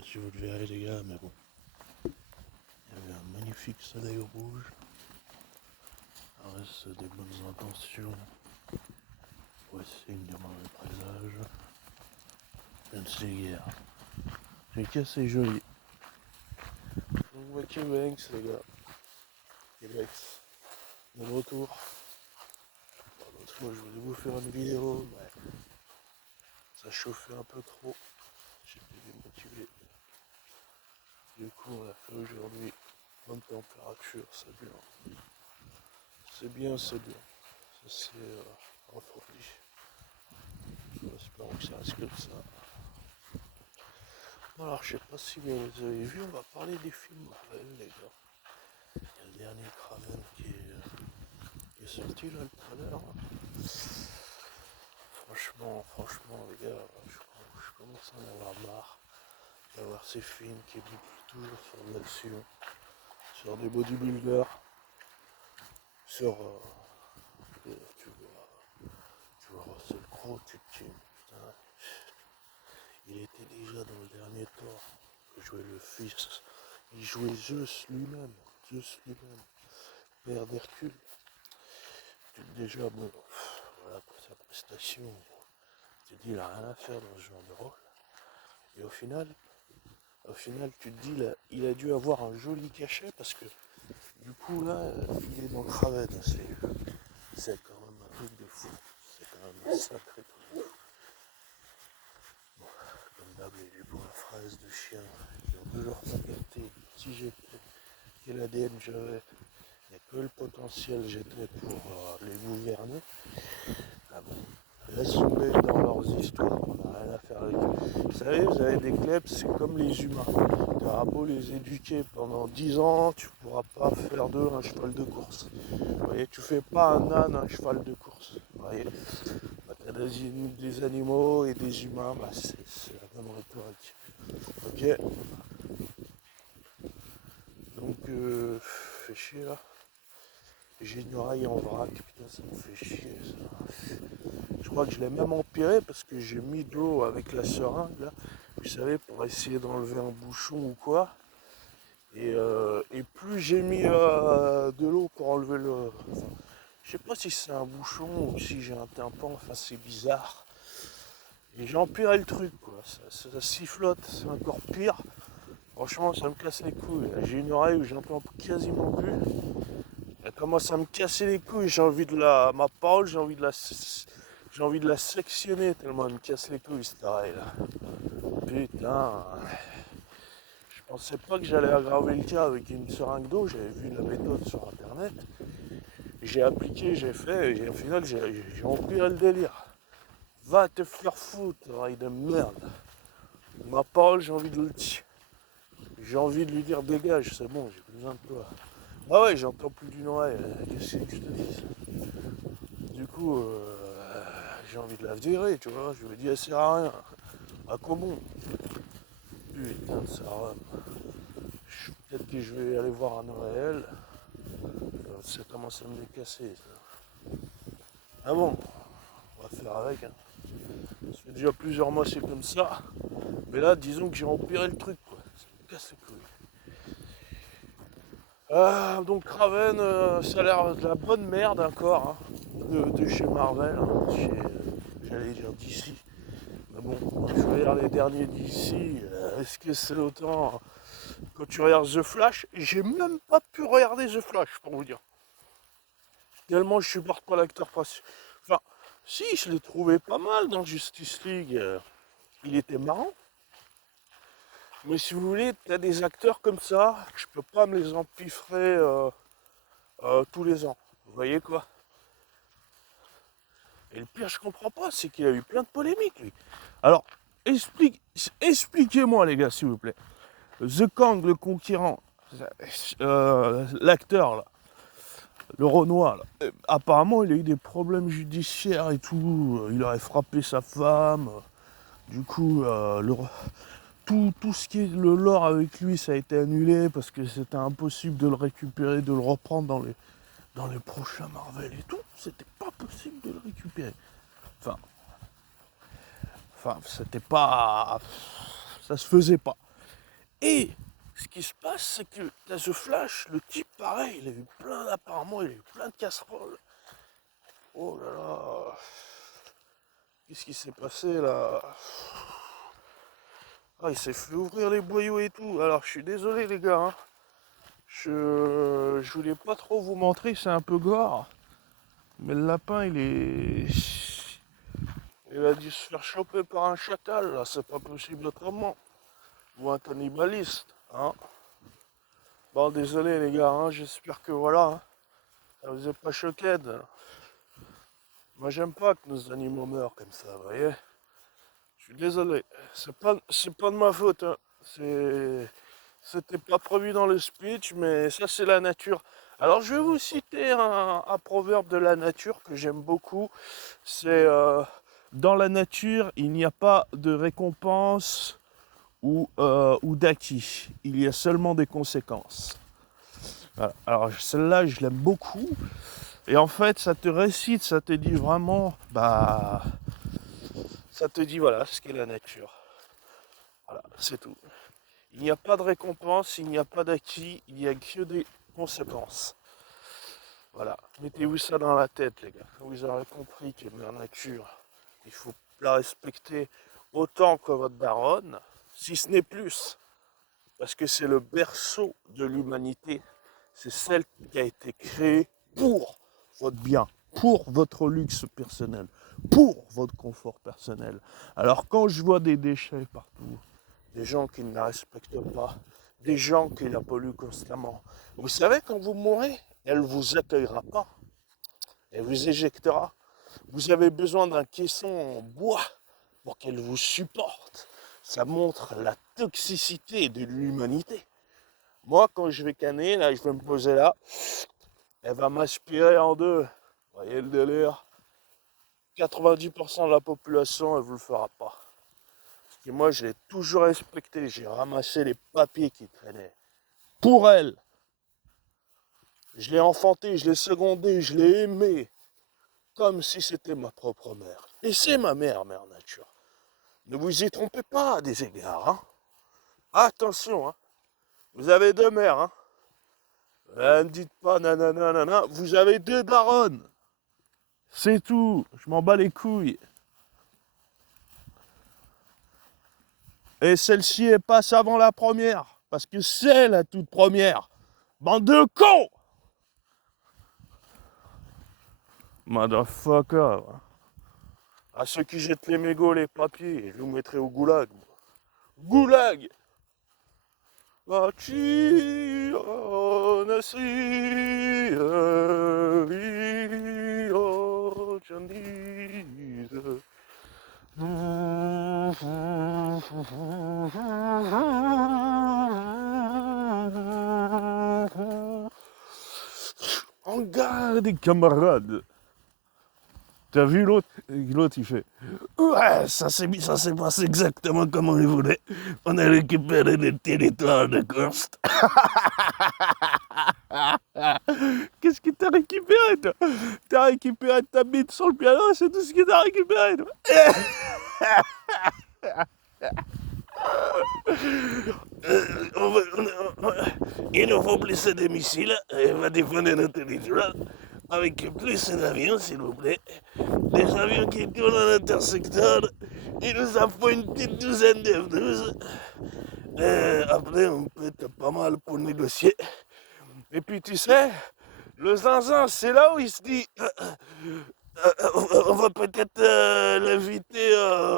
pas si vous le verrez les gars, mais bon. Il y avait un magnifique soleil rouge. Ça reste des bonnes intentions. Voici une des mauvais présages. Je ne sais guère. C'est qu'assez joli. Donc voiture Banks les gars. Québex. De retour. L'autre fois je voulais vous faire une vidéo, mais ça chauffait un peu trop. J'étais démotivé. Du coup on a fait aujourd'hui bonne température, c'est bien. C'est bien, c'est bien. Ça s'est refroidi. J'espère que ça reste comme ça. Alors je sais pas si vous avez vu, on va parler des films Marvel les gars. Il y a le dernier Kraven qui est sorti là, le trailer. Franchement les gars, je commence à en avoir marre d'avoir ces films qui bouclent toujours sur de l'action, sur des bodybuilders, sur tu vois Russell Crowe, tu te dis, putain, il était déjà dans le dernier Thor, il jouait le fils, il jouait Zeus lui-même, père d'Hercule. Tu dis déjà, bon, voilà pour sa prestation, tu te dis, il a rien à faire dans ce genre de rôle. Et au final tu te dis, là, il a dû avoir un joli cachet parce que du coup là, il est dans Kraven, c'est quand même un truc de fou, c'est quand même un sacré truc de fou. Bon, comme d'hab, les yeux pour la phrase de chien, ils ont toujours pas capté qui j'étais, quel ADN j'avais, il n'y a que le potentiel j'étais pour les gouverner. Ah bon, laisse tomber dans leurs histoires, on n'a rien à faire avec eux. Vous savez, vous avez des clubs, c'est comme les humains. Tu auras beau les éduquer pendant 10 ans, tu ne pourras pas faire d'eux un cheval de course. Vous voyez, tu fais pas un âne un cheval de course. Vous voyez, bah, tu as des animaux et des humains, bah, c'est la même rhétorique. Ok, donc fait chier là. J'ai une oreille en vrac, putain ça me fait chier ça. Je crois que je l'ai même empiré parce que j'ai mis de l'eau avec la seringue là, vous savez, pour essayer d'enlever un bouchon ou quoi. Et plus j'ai mis de l'eau pour enlever le... Enfin, je sais pas si c'est un bouchon ou si j'ai un tympan, enfin c'est bizarre. Et j'ai empiré le truc quoi, ça sifflote, c'est encore pire. Franchement ça me casse les couilles. J'ai une oreille où j'entends quasiment plus. Elle commence à me casser les couilles, ma parole, j'ai envie de la sectionner tellement elle me casse les couilles cette oreille là. Putain, je pensais pas que j'allais aggraver le cas avec une seringue d'eau, j'avais vu la méthode sur internet. J'ai appliqué, j'ai fait, et au final j'ai empiré le délire. Va te faire foutre, oreille de merde. Ma parole, j'ai envie de le dire. J'ai envie de lui dire dégage, c'est bon, j'ai plus besoin de toi. Ah ouais, j'entends plus d'une oreille, qu'est-ce que je te dis. Du coup, j'ai envie de la virer, tu vois. Je me dis, elle sert à rien. À quoi bon? Putain de ça. Peut-être que je vais aller voir un réel. Ça commence à me décasser, ça. Ah bon, on va faire avec. Hein. Ça fait déjà plusieurs mois, c'est comme ça. Mais là, disons que j'ai empiré le truc, quoi. Ça me casse les couilles. Donc Raven, ça a l'air de la bonne merde encore, hein, de chez Marvel, hein, j'allais dire d'ici. Mais bon, quand tu regardes les derniers d'ici, est-ce que c'est autant quand tu regardes The Flash, j'ai même pas pu regarder The Flash pour vous dire. Tellement je supporte pas l'acteur principal. Enfin, si, je l'ai trouvé pas mal dans Justice League. Il était marrant. Mais si vous voulez, t'as des acteurs comme ça, je peux pas me les empiffrer tous les ans. Vous voyez quoi? Et le pire, je comprends pas, c'est qu'il a eu plein de polémiques, lui. Alors, expliquez-moi, les gars, s'il vous plaît. The Kang, le conquérant, l'acteur, là, le Renoir, là, apparemment, il a eu des problèmes judiciaires et tout. Il aurait frappé sa femme. Du coup, tout ce qui est le lore avec lui, ça a été annulé parce que c'était impossible de le récupérer, de le reprendre dans les prochains Marvel et tout. C'était pas possible de le récupérer. Enfin, c'était pas... Ça se faisait pas. Et ce qui se passe, c'est que dans ce flash, le type, pareil, il a eu plein, apparemment, il a eu plein de casseroles. Oh là là. Qu'est-ce qui s'est passé là? Ah, il s'est fait ouvrir les boyaux et tout. Alors, je suis désolé, les gars. Hein. Je voulais pas trop vous montrer, c'est un peu gore. Mais le lapin, il a dû se faire choper par un chacal, là. C'est pas possible autrement. Ou un cannibaliste. Hein. Bon, désolé, les gars. Hein. J'espère que voilà. Hein. Ça vous a pas choqué. Moi, j'aime pas que nos animaux meurent comme ça, vous voyez. Je suis désolé. C'est pas de ma faute. Hein. C'était pas prévu dans le speech, mais ça, c'est la nature. Alors, je vais vous citer un proverbe de la nature que j'aime beaucoup. C'est dans la nature, il n'y a pas de récompense ou d'acquis. Il y a seulement des conséquences. Voilà. Alors, celle-là, je l'aime beaucoup. Et en fait, ça te récite, ça te dit vraiment, ça te dit voilà ce qu'est la nature. Voilà, c'est tout. Il n'y a pas de récompense, il n'y a pas d'acquis, il n'y a que des conséquences. Voilà, mettez-vous ça dans la tête, les gars. Vous aurez compris que la nature, il faut la respecter autant que votre daronne, si ce n'est plus. Parce que c'est le berceau de l'humanité. C'est celle qui a été créée pour votre bien, pour votre luxe personnel, pour votre confort personnel. Alors quand je vois des déchets partout, des gens qui ne la respectent pas, des gens qui la polluent constamment, vous savez, quand vous mourrez, elle ne vous accueillera pas, elle vous éjectera. Vous avez besoin d'un caisson en bois pour qu'elle vous supporte. Ça montre la toxicité de l'humanité. Moi, quand je vais canner, là, je vais me poser là, elle va m'aspirer en deux. Vous voyez le délire? 90% de la population, elle ne vous le fera pas. Parce que moi, je l'ai toujours respecté. J'ai ramassé les papiers qui traînaient. Pour elle. Je l'ai enfanté, je l'ai secondé, je l'ai aimé. Comme si c'était ma propre mère. Et c'est ma mère, mère nature. Ne vous y trompez pas à des égards. Hein. Attention, hein. Vous avez deux mères. Hein. Ne dites pas nanana, vous avez deux daronnes. C'est tout, je m'en bats les couilles. Et celle-ci, elle passe avant la première. Parce que c'est la toute première. Bande de cons! Motherfucker. À ceux qui jettent les mégots, les papiers, je vous mettrai au goulag. Goulag! En garde, camarades. T'as vu l'autre? L'autre, il fait ouais, ça s'est passé exactement comme on le voulait. On a récupéré le territoire de Kursk. Qu'est-ce que t'as récupéré, toi? T'as récupéré ta bite sur le piano, c'est tout ce que t'as récupéré, toi. Il nous faut plus de missiles, on va défendre notre territoire avec plus d'avions, s'il vous plaît. Des avions qui tournent en intersecteur. Il nous en faut une petite douzaine de F-12. Après, on peut être pas mal pour négocier. Et puis, tu sais, le zinzin, c'est là où il se dit on va peut-être l'inviter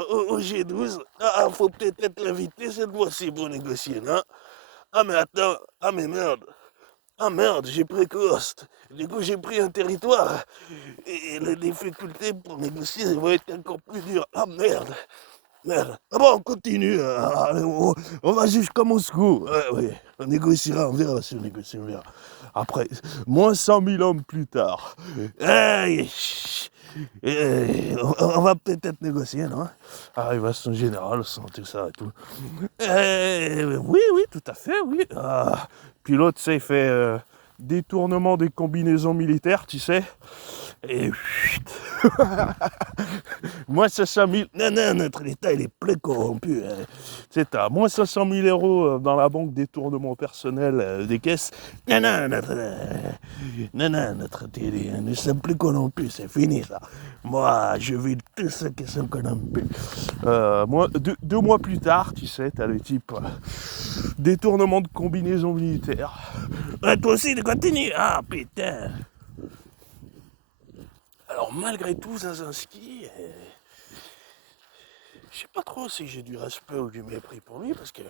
au G12. Ah, faut peut-être l'inviter cette fois-ci pour négocier, non? Ah, mais attends, ah, mais merde. Ah merde, j'ai pris Kursk. Du coup, j'ai pris un territoire. Et les difficultés pour négocier vont être encore plus dures. Ah merde. Merde. Ah bon, on continue. On va jusqu'à Moscou. Oui, on négociera, on verra si on négocie, on verra. Après, moins 100 000 hommes plus tard. On va peut-être négocier, non? Arrivation générale, sans tout ça et tout. Oui, tout à fait, oui. Puis l'autre, il fait détournement des combinaisons militaires, tu sais. Et chut. Moins 500 000. Non, non, notre État, il est plein corrompu. Hein. Tu sais, t'as moins 500 000 euros dans la banque détournement personnel des caisses. Non, non, notre télé, nous sommes plus corrompus, c'est fini ça. Moi, je vis tous ceux qui sont corrompus. Moi, deux mois plus tard, tu sais, t'as le type détournement de combinaison militaire. Toi aussi, tu continues. Ah, putain. Alors, malgré tout, Zazinski, je sais pas trop si j'ai du respect ou du mépris pour lui, parce que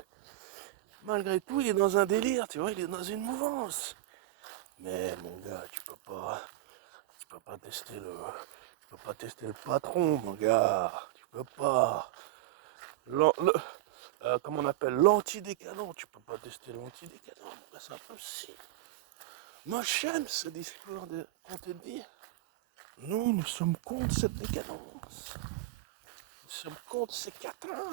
malgré tout, il est dans un délire, tu vois, il est dans une mouvance. Mais mon gars, tu peux pas tester le patron, mon gars. Tu peux pas. Comment on appelle l'antidécadent. Tu peux pas tester l'antidécadent. C'est impossible. Moi, j'aime ce discours qu'on te dit. Nous sommes contre cette décadence. Nous sommes contre ces catins.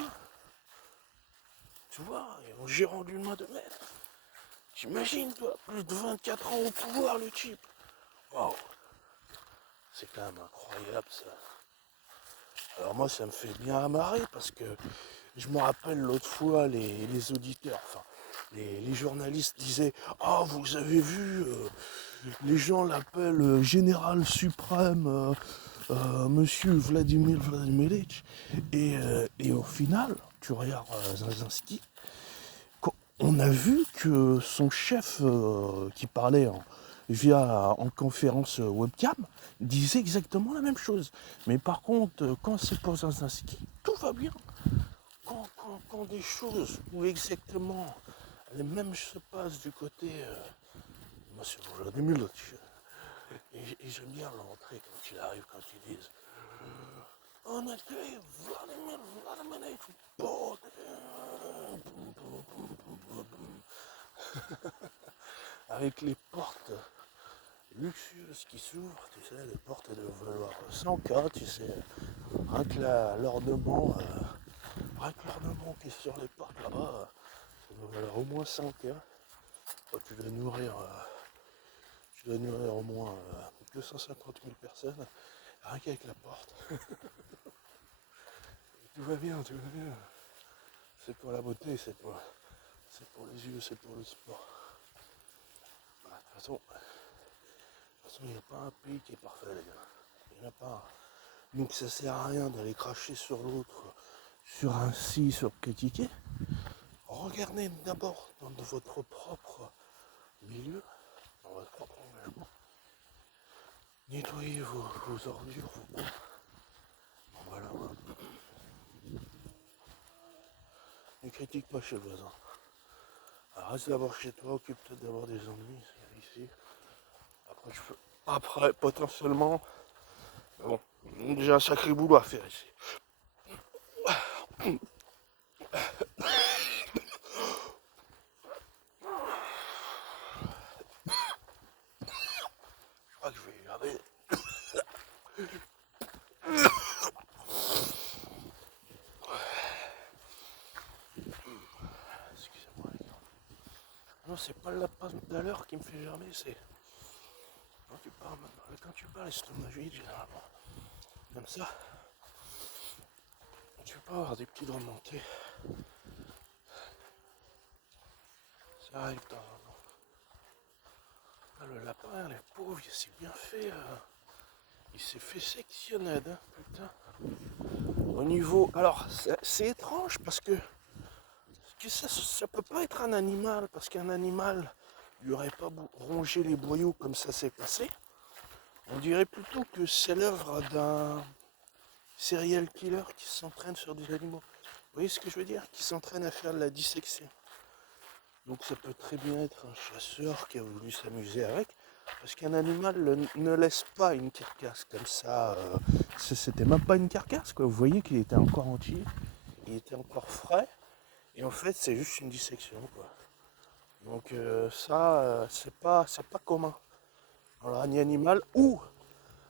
Tu vois, j'ai rendu le main de maître. J'imagine, toi, plus de 24 ans au pouvoir, le type. Waouh. C'est quand même incroyable, ça. Alors moi, ça me fait bien amarrer parce que je me rappelle l'autre fois, les auditeurs, enfin, les journalistes disaient « Ah, vous avez vu, les gens l'appellent général suprême, monsieur Vladimir Vladimirovitch. » Et au final, tu regardes Zazinski, on a vu que son chef qui parlait en conférence webcam disait exactement la même chose. Mais par contre, quand c'est pour Zazinski, tout va bien. Quand des choses où exactement les mêmes se passent du côté Monsieur Vladimir, et j'aime bien l'entrée quand il arrive, quand ils disent on accueille Vladimir Vladimirovitch. Avec les portes luxueuses qui s'ouvrent, tu sais, les portes de valoir 100K, tu sais, rien que l'ornement qui est sur les portes là-bas, ça doit valoir au moins 100K. Tu dois nourrir au moins 250 000 personnes, rien qu'avec la porte. Tout va bien, tout va bien. C'est pour la beauté, c'est pour les yeux, c'est pour le sport. Bah, de toute façon, il n'y a pas un pays qui est parfait, les gars. Il n'y en a pas. Donc ça sert à rien d'aller cracher sur l'autre, sur un si, sur critiquer. Regardez d'abord dans votre propre milieu, dans votre propre engagement. Nettoyez vos ordures, vos coins. Bon, voilà. Ne critique pas chez le voisin. Alors, reste d'abord chez toi, occupe-toi d'avoir des ennuis ici. Après, potentiellement, bon, j'ai un sacré boulot à faire ici. Je crois que je vais garder. Excusez-moi les gars. Non, c'est pas la passe tout à l'heure qui me fait germer, c'est quand tu parles estomac vide généralement. Comme ça, tu peux avoir des petites remontées. Ça arrive de temps en temps. Ah, le lapin, les pauvres, il s'est bien fait. Il s'est fait sectionner, hein, putain. Au niveau. Alors, c'est étrange parce que ça peut pas être un animal, parce qu'un animal lui aurait pas rongé les boyaux comme ça s'est passé. On dirait plutôt que c'est l'œuvre d'un serial killer qui s'entraîne sur des animaux. Vous voyez ce que je veux dire? Qui s'entraîne à faire de la dissection. Donc ça peut très bien être un chasseur qui a voulu s'amuser avec, parce qu'un animal ne laisse pas une carcasse comme ça. C'était même pas une carcasse, quoi. Vous voyez qu'il était encore entier, il était encore frais, et en fait c'est juste une dissection, quoi. Donc ça, c'est pas commun dans le règne animal. Ou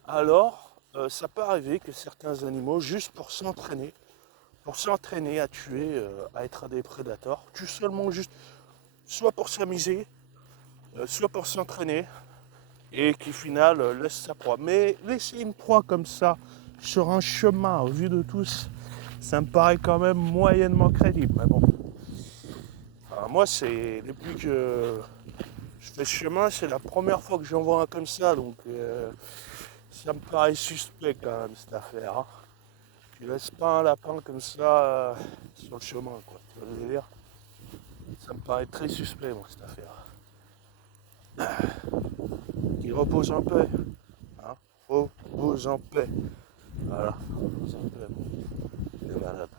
alors, ça peut arriver que certains animaux, juste pour s'entraîner à tuer, à être des prédateurs, tuent seulement juste, soit pour s'amuser, soit pour s'entraîner, et qui, au final, laisse sa proie. Mais laisser une proie comme ça, sur un chemin, au vu de tous, ça me paraît quand même moyennement crédible. Mais bon, alors moi, c'est depuis que je fais ce chemin, c'est la première fois que j'en vois un comme ça, donc ça me paraît suspect quand même cette affaire. Hein. Tu laisses pas un lapin comme ça sur le chemin, quoi. Tu vois ce que je veux dire? Ça me paraît très suspect, moi, cette affaire. Qu'il repose en paix. Hein, repose en paix. Voilà, repose en paix, mon les malades.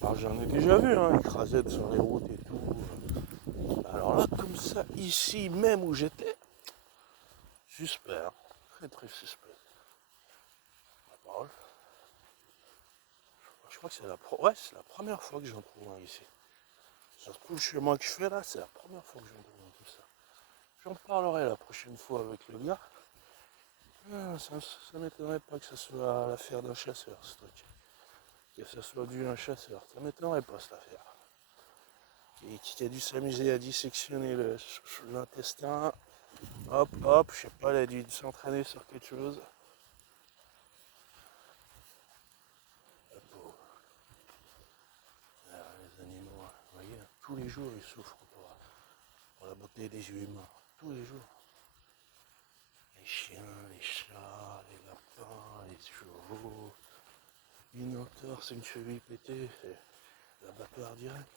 Alors j'en ai déjà vu, hein, écrasés sur les routes et tout. Alors là, comme ça, ici même où j'étais, suspect, hein. Très très suspect. La parole. Je crois que c'est la première fois que j'en trouve un ici. Sur tout le chemin que je fais là, c'est la première fois que j'en trouve un comme ça. J'en parlerai la prochaine fois avec le gars. Ah, ça m'étonnerait pas que ce soit l'affaire d'un chasseur, ce truc. Que ce soit dû à un chasseur. Ça m'étonnerait pas cette affaire. Qui a dû s'amuser à dissectionner l'intestin. Hop, hop, je sais pas, il a dû s'entraîner sur quelque chose. La pauvre. Ah, les animaux, hein. Vous voyez, tous les jours ils souffrent pour la beauté des yeux humains. Tous les jours. Les chiens, les chats, les lapins, les chevaux. Une entorse, une cheville pétée, c'est l'abattoir direct.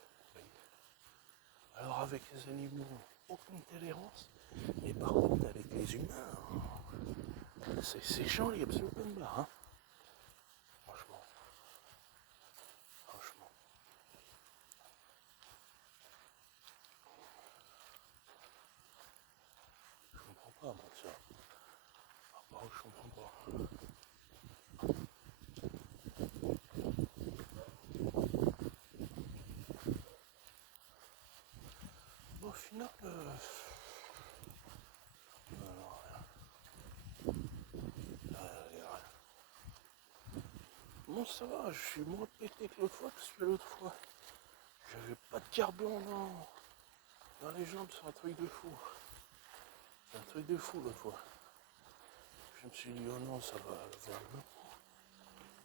Alors avec les animaux, aucune tolérance. Mais par contre avec les humains, c'est chiant, il y a absolument pas. Hein. Franchement, franchement. Je comprends pas moi ça. Ah bah je comprends pas. Bon, au final, alors, bon ça va, je suis moins pété que l'autre fois parce que l'autre fois, j'avais pas de carburant dans les jambes, c'est un truc de fou. C'est un truc de fou l'autre fois. Je me suis dit oh non ça va,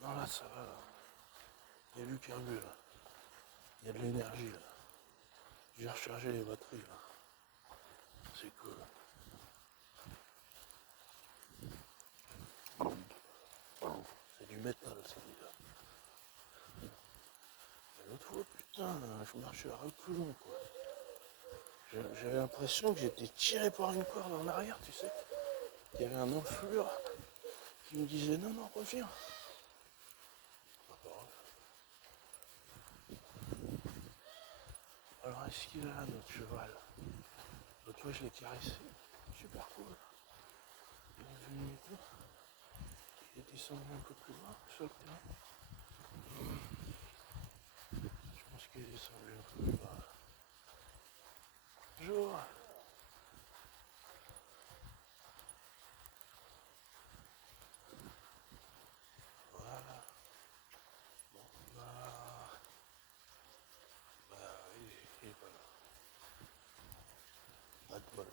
non là ça va là. Il y a du carburant là. Il y a de l'énergie là. J'ai rechargé les batteries là. C'est cool. C'est du métal ça déjà. L'autre fois putain, je marchais à reculons quoi. J'avais l'impression que j'étais tiré par une corde en arrière, tu sais. Il y avait un enflure qui me disait non, non, reviens. Alors est-ce qu'il est là notre cheval? L'autre fois je l'ai caressé. Super cool. Il est venu et tout. Il est descendu un peu plus loin sur le terrain. Je pense qu'il est descendu un peu plus bas. Bonjour. Voilà. Bon, oui, il est pas là. Pas de bol.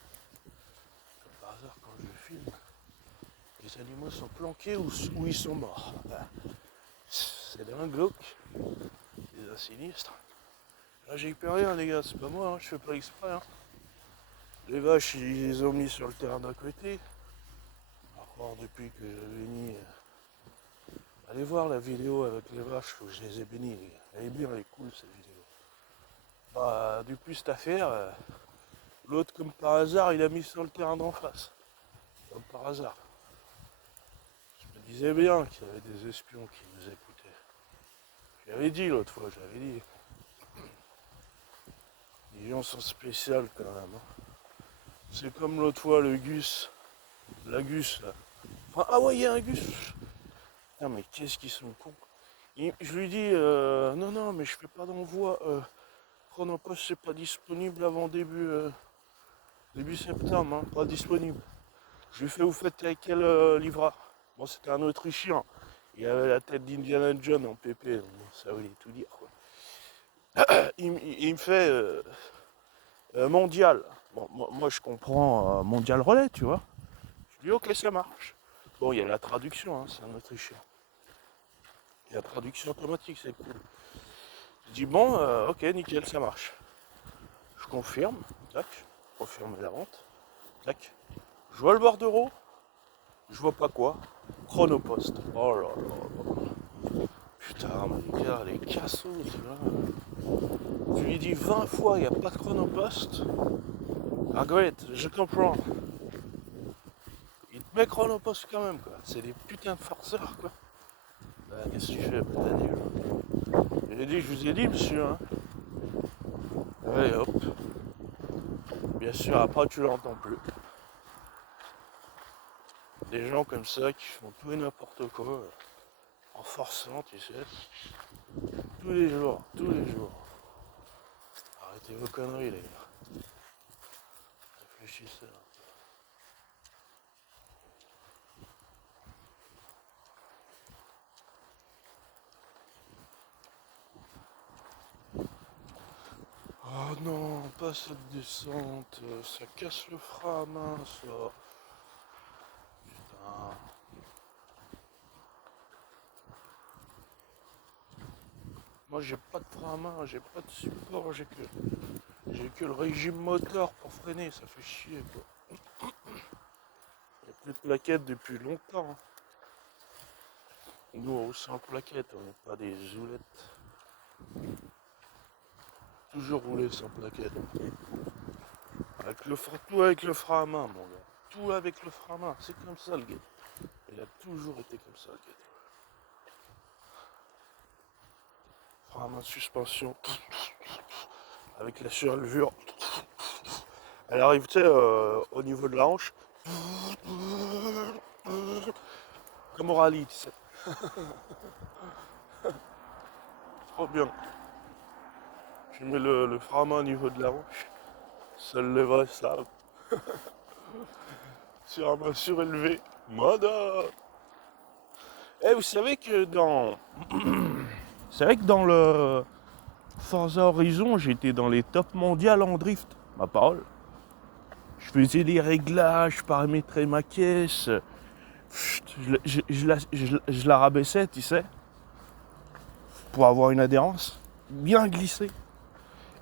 Comme par hasard, quand je filme, les animaux sont planqués ou ils sont morts. C'est d'un glauque, c'est un sinistre. Là j'ai eu rien les gars, c'est pas moi, hein, je fais pas exprès. Hein. Les vaches ils les ont mis sur le terrain d'à côté. Alors depuis que j'ai béni. Allez voir la vidéo avec les vaches où je les ai bénis les gars. Elle est bien, elle est cool cette vidéo. Bah depuis cette affaire, l'autre comme par hasard il a mis sur le terrain d'en face. Comme par hasard. Je me disais bien qu'il y avait des espions qui nous écoutaient. J'avais dit l'autre fois, j'avais dit. Les gens sont spéciaux quand même. Hein. C'est comme l'autre fois le Gus. La Gus là. Enfin, ah ouais, il y a un Gus. Non mais qu'est-ce qu'ils sont cons. Je lui dis non non mais je fais pas d'envoi. Chronopost c'est pas disponible avant début septembre, hein, pas disponible. Je lui fais vous faites avec quel livreur? Bon c'était un Autrichien. Il avait la tête d'Indiana Jones en PP, donc ça voulait tout dire quoi. Il me fait Mondial. Bon, moi, je comprends mondial relais, tu vois. Je dis ok, ça marche. Bon, il y a la traduction, hein, c'est un autrichien. Il y a la traduction automatique, c'est cool. Je dis bon, ok, nickel, ça marche. Je confirme, tac, confirme la vente, tac. Je vois le bordereau, je vois pas quoi. Chronopost. Oh là là là. Putain, mon gars, les cassos, tu vois. Je lui dis 20 fois, il n'y a pas de chronopost. Ah, great, je comprends. Il te met chronopost quand même, quoi. C'est des putains de farceurs, quoi. Qu'est-ce que tu fais, t'as nul. Je vous ai dit, monsieur, hein. Allez, hop. Bien sûr, après, tu l'entends plus. Des gens comme ça qui font tout et n'importe quoi, en forçant, tu sais. Tous les jours, tous les jours. Arrêtez vos conneries, les gars. Réfléchissez. Oh non, pas cette descente, ça casse le frein à main, ça. Putain. Moi j'ai pas de frein à main, j'ai pas de support, j'ai que le régime moteur pour freiner, ça fait chier quoi. Il n'y a plus de plaquettes depuis longtemps, hein. Nous on roule sans plaquettes, on n'est pas des zoulettes. Toujours rouler sans plaquettes. Tout avec le frein à main, mon gars. Tout avec le frein à main, c'est comme ça le gars. Il a toujours été comme ça le gars. Frein à main de suspension. Avec la surlevure. Elle arrive, tu sais, au niveau de la hanche. Comme au rallye, tu sais. Trop bien. Je mets le frein à main au niveau de la hanche. Ça le lèverait ça. Sur un main surélevée. Mada. Eh, vous savez que dans... C'est vrai que dans le Forza Horizon, j'étais dans les tops mondiales en drift. Ma parole. Je faisais les réglages, je paramétrais ma caisse. Je la rabaissais, tu sais, pour avoir une adhérence bien glissée.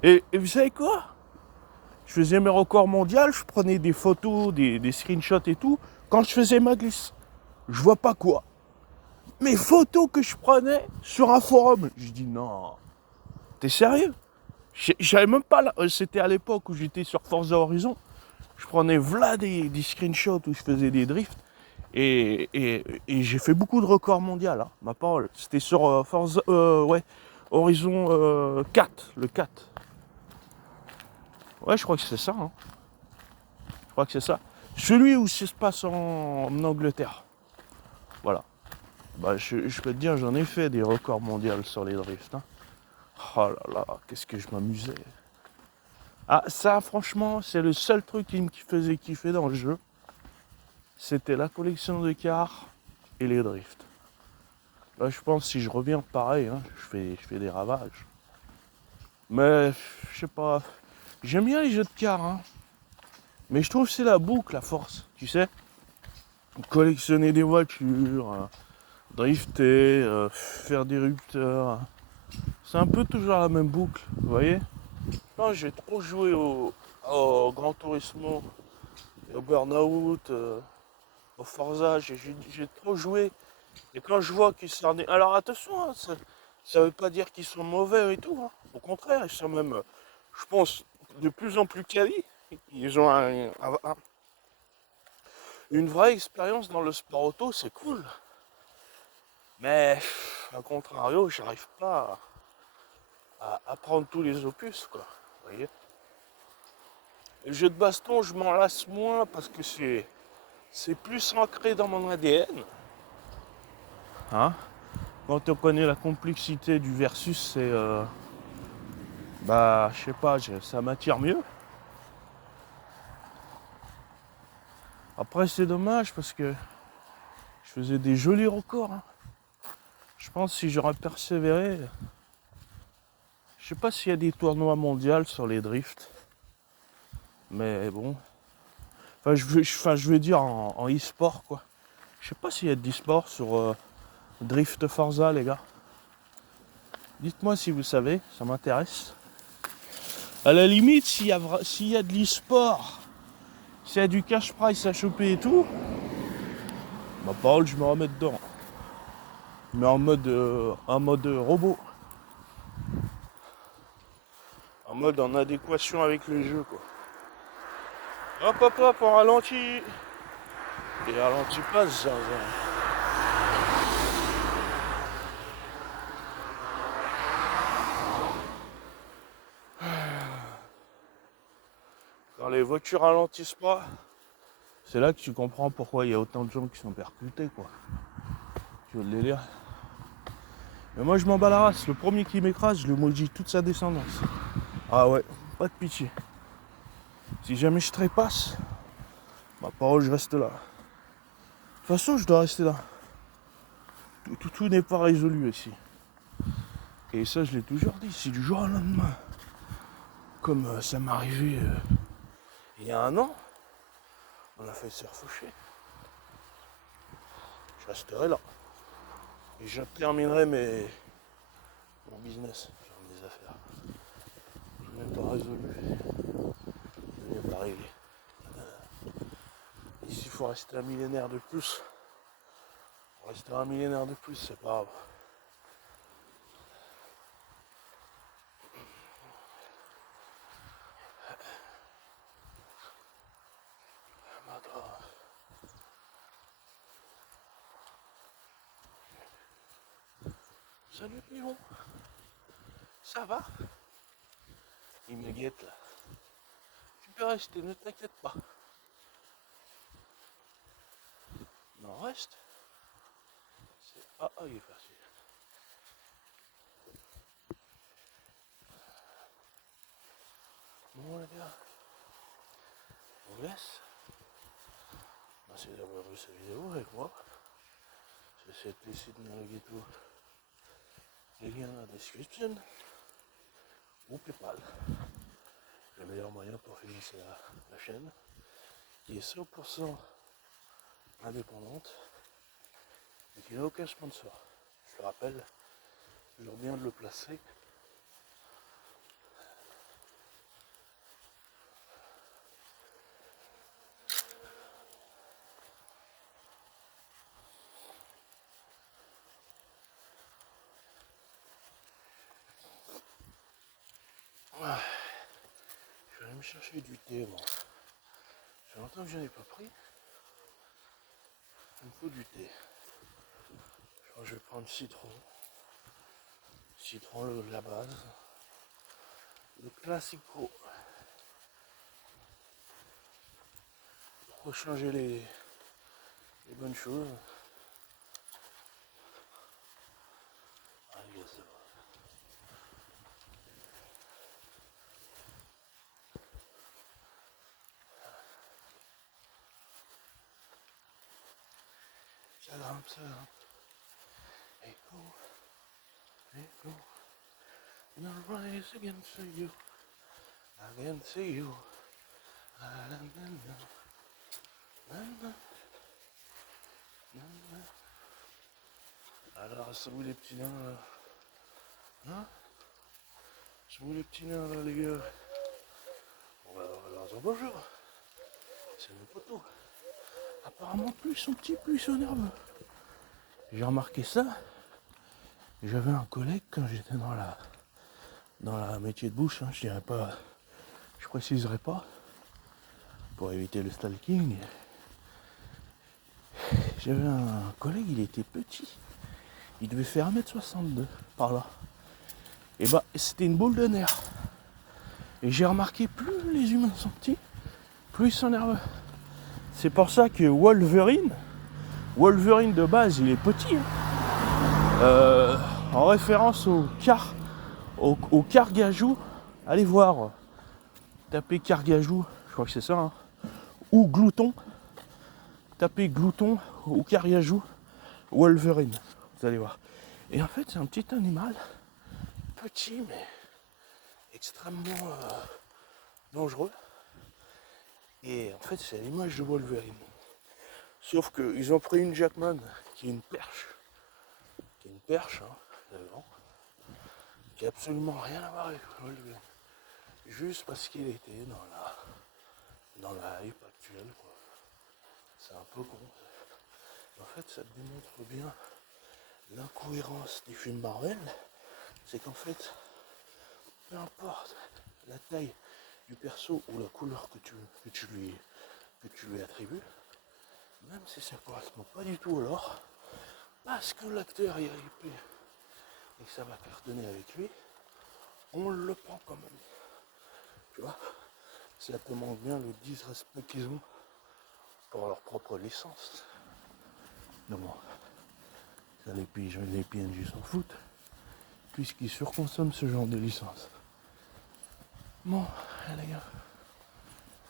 Et vous savez quoi? Je faisais mes records mondiaux, je prenais des photos, des screenshots et tout. Quand je faisais ma glisse, je vois pas quoi. Mes photos que je prenais sur un forum. Je dis non, t'es sérieux? J'avais même pas là. C'était à l'époque où j'étais sur Forza Horizon. Je prenais v'là des screenshots où je faisais des drifts. Et j'ai fait beaucoup de records mondiaux, hein, ma parole. C'était sur Forza, ouais, Horizon 4, le 4. Ouais, je crois que c'est ça. Hein. Je crois que c'est ça. Celui où ça se passe en Angleterre. Voilà. Bah, je peux te dire, j'en ai fait des records mondiaux sur les drifts. Hein. Oh là là, qu'est-ce que je m'amusais. Ah, ça, franchement, c'est le seul truc qui me faisait kiffer dans le jeu. C'était la collection de cars et les drifts. Là, je pense que si je reviens pareil, hein, je fais des ravages. Mais, je sais pas. J'aime bien les jeux de cartes, hein. Mais je trouve que c'est la boucle, la force, tu sais. Collectionner des voitures, drifter, faire des rupteurs. C'est un peu toujours la même boucle, vous voyez. Non, j'ai trop joué au Gran Turismo, au Burnout, au Forza, j'ai trop joué. Et quand je vois qu'ils sont... Alors attention, hein, ça veut pas dire qu'ils sont mauvais et tout. Hein. Au contraire, ils sont même, je pense, de plus en plus quali. Ils ont une vraie expérience dans le sport auto, c'est cool. Mais, à contrario, j'arrive pas à prendre tous les opus, quoi. Vous voyez. Le jeu de baston, je m'en lasse moins parce que c'est plus ancré dans mon ADN. Hein? Quand on connaît la complexité du versus, c'est... bah, je sais pas, ça m'attire mieux. Après, c'est dommage parce que je faisais des jolis records. Hein. Je pense que si j'aurais persévéré, je sais pas s'il y a des tournois mondiaux sur les drifts. Mais bon. Enfin, je veux dire en e-sport, quoi. Je sais pas s'il y a de l'e-sport sur Drift Forza, les gars. Dites-moi si vous savez, ça m'intéresse. À la limite, s'il y a de l'e-sport, s'il y a du cash price à choper et tout, ma parole, je me remets dedans. Mais en mode robot. En mode en adéquation avec le jeu, quoi. Hop hop hop, on ralentit. Et ralentit pas, ça. Quand les voitures ralentissent pas, c'est là que tu comprends pourquoi il y a autant de gens qui sont percutés, quoi. Tu vois le délire. Mais moi je m'en bats la race, le premier qui m'écrase, je le maudis toute sa descendance. Ah ouais, pas de pitié. Si jamais je trépasse, ma parole, je reste là. De toute façon, je dois rester là. Tout n'est pas résolu ici. Et ça, je l'ai toujours dit, c'est du jour au lendemain. Comme ça m'est arrivé il y a un an, on a fait se refoucher. Je resterai là. Et je terminerai mon business, genre mes affaires. Je n'ai pas résolu. Je n'ai pas réglé. Ici, il faut rester un millénaire de plus. On restera un millénaire de plus, c'est pas grave. Salut Léon, ça va? Il me guette là. Tu peux rester, ne t'inquiète pas. Non, reste. Ah, il est parti. Bon les gars, on vous laisse. Merci d'avoir vu cette vidéo avec moi. J'essaie de laisser dans le ghetto les liens dans la description ou PayPal. Le meilleur moyen pour financer la chaîne qui est 100% indépendante et qui n'a aucun sponsor. Je le rappelle, toujours bien de le placer. Ouais. Je vais aller me chercher du thé, moi. Ça fait longtemps que je n'en ai pas pris. Il me faut du thé. Je crois que je vais prendre citron. Citron, la base. Le classico. Pour changer les bonnes choses. Ah, les gars, ça va. Ça grimpe, ça grimpe. Et go. And I'll rise against you. Against you. Alors, ça vous les petits nains là? Hein? Ça vous les petits nains là, les gars? On va leur dire bonjour. C'est mes potos. Apparemment, plus ils sont petits, plus ils sont nerveux. J'ai remarqué ça. J'avais un collègue quand j'étais dans la métier de bouche, hein, je dirais pas, je préciserai pas, pour éviter le stalking. J'avais un collègue, il était petit. Il devait faire 1m62 par là. Et bah c'était une boule de nerfs. Et j'ai remarqué plus les humains sont petits, plus ils sont nerveux. C'est pour ça que Wolverine de base il est petit. Hein. En référence au cargajou, allez voir. Tapez cargajou, je crois que c'est ça. Hein. Ou glouton. Tapez glouton ou cargajou Wolverine. Vous allez voir. Et en fait c'est un petit animal. Petit mais extrêmement dangereux. Et en fait, c'est à l'image de Wolverine. Sauf qu'ils ont pris une Jackman qui est une perche. Qui est une perche, hein, devant, qui a absolument rien à voir avec Wolverine. Juste parce qu'il était dans la hype actuelle, quoi. C'est un peu con. En fait, ça démontre bien l'incohérence des films Marvel. C'est qu'en fait, peu importe la taille du perso ou la couleur que tu lui attribues, même si ça ne correspond pas du tout alors, parce que l'acteur est hypé et que ça va cartonner avec lui, on le prend quand même. Tu vois, ça te montre bien le disrespect qu'ils ont pour leur propre licence. Mais bon, ça les PNJ s'en foutent, puisqu'ils surconsomment ce genre de licence. Bon, les gars,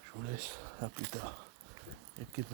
je vous laisse, à plus tard. Et keep